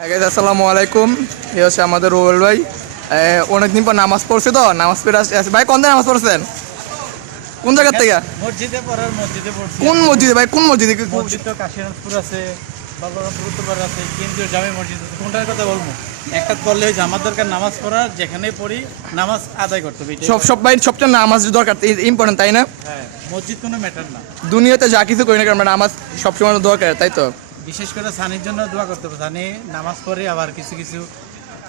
আসসালামু আলাইকুম। এ হচ্ছে আমাদের রুবেল ভাই। অনেকদিন পর নামাজ পড়ছে, তো নামাজ পড়ে আসছে। ভাই কোন দিন নামাজ পড়ছেন? কোন জায়গার থেকে? মসজিদে পড়ার মসজিদে পড়ছি। কোন মসজিদে ভাই? কোন মসজিদে? মসজিদ তো কাশীনাথপুর আছে, বাবুরামপুর উত্তরপাড়া আছে, কেন্দ্রীয় জামে মসজিদ আছে। কোনটার কথা বলবো? একটা করলে যে আমার দরকার নামাজ পড়ার, যেখানে পড়ি নামাজ আদায় করতে হবে। সব ভাই সবচেয়ে নামাজ দরকার, ইম্পর্টেন্ট, তাই না? হ্যাঁ, মসজিদ কোনো ম্যাটার না। দুনিয়াতে যা কিছু করি না কেন নামাজ সবসময় দরকার, তাই তো? বিশেষ করে সানির জন্য দোয়া করতে হবে। সানি নামাজ পড়ে আবার কিছু কিছু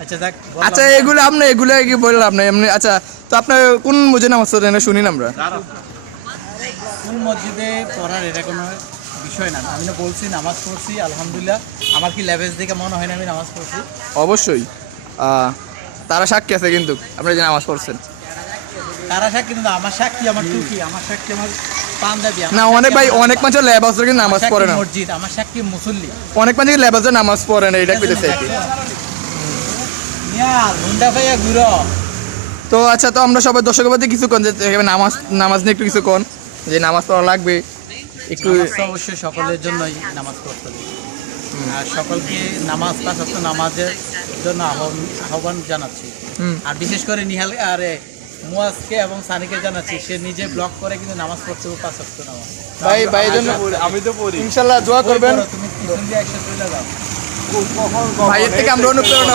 আচ্ছা যাক আচ্ছা, এগুলো আপনি এগুলো কি বললাম আপনি এমনি? আচ্ছা, তো আপনার কোন মসজিদে নামাজ পড়েন শুনি না আমরা। কোন মসজিদে পড়ার এটা কোনো বিষয় না। আমি না বলছি নামাজ পড়ছি আলহামদুলিল্লাহ। আমার কি লেভেজ দেখে মনে হয় না আমি নামাজ পড়ছি? অবশ্যই তারা সাক্ষী আছে কিন্তু আপনারা যে নামাজ পড়ছেন। তারা সাক্ষী কিন্তু আমার সাক্ষী, আমার টুকি, আমার সাক্ষী আমার পাঞ্জাবি। না, অনেক ভাই অনেক মানুষ লেবাস কিন্তু নামাজ পড়ে না। মসজিদ আমার সাক্ষী মুসল্লি। অনেক মানুষ লেবাসে নামাজ পড়ে না, এটা পেতেছে আর কি। গুন্ডা ভাইয়া ঘুরো। তো আচ্ছা, তো আমরা সবাই দর্শকের মধ্যে কিছু কোন যে নামাজ নামাজ নিয়ে একটু কিছু কোন যে নামাজ পড়া লাগবে একটু। নামাজ তো অবশ্যই সকলের জন্যই নামাজ পড়তে হবে। আর সকলকে নামাজ পাঁচ ওয়াক্ত নামাজের জন্য আহ্বান জানাচ্ছি। আর বিশেষ করে নিহাল আর মুয়াজকে এবং সানিকে জানাচ্ছি, সে নিজে ব্লগ করে কিন্তু নামাজ পড়তে হবে, পাঁচ ওয়াক্ত নামাজ। ভাই জন্য আমি তো পড়ি। ইনশাআল্লাহ দোয়া করবেন। তুমি পিছন দিয়ে একসাথে চলে যাও। ভাইয়ের থেকে আমরা অনুপ্রেরণা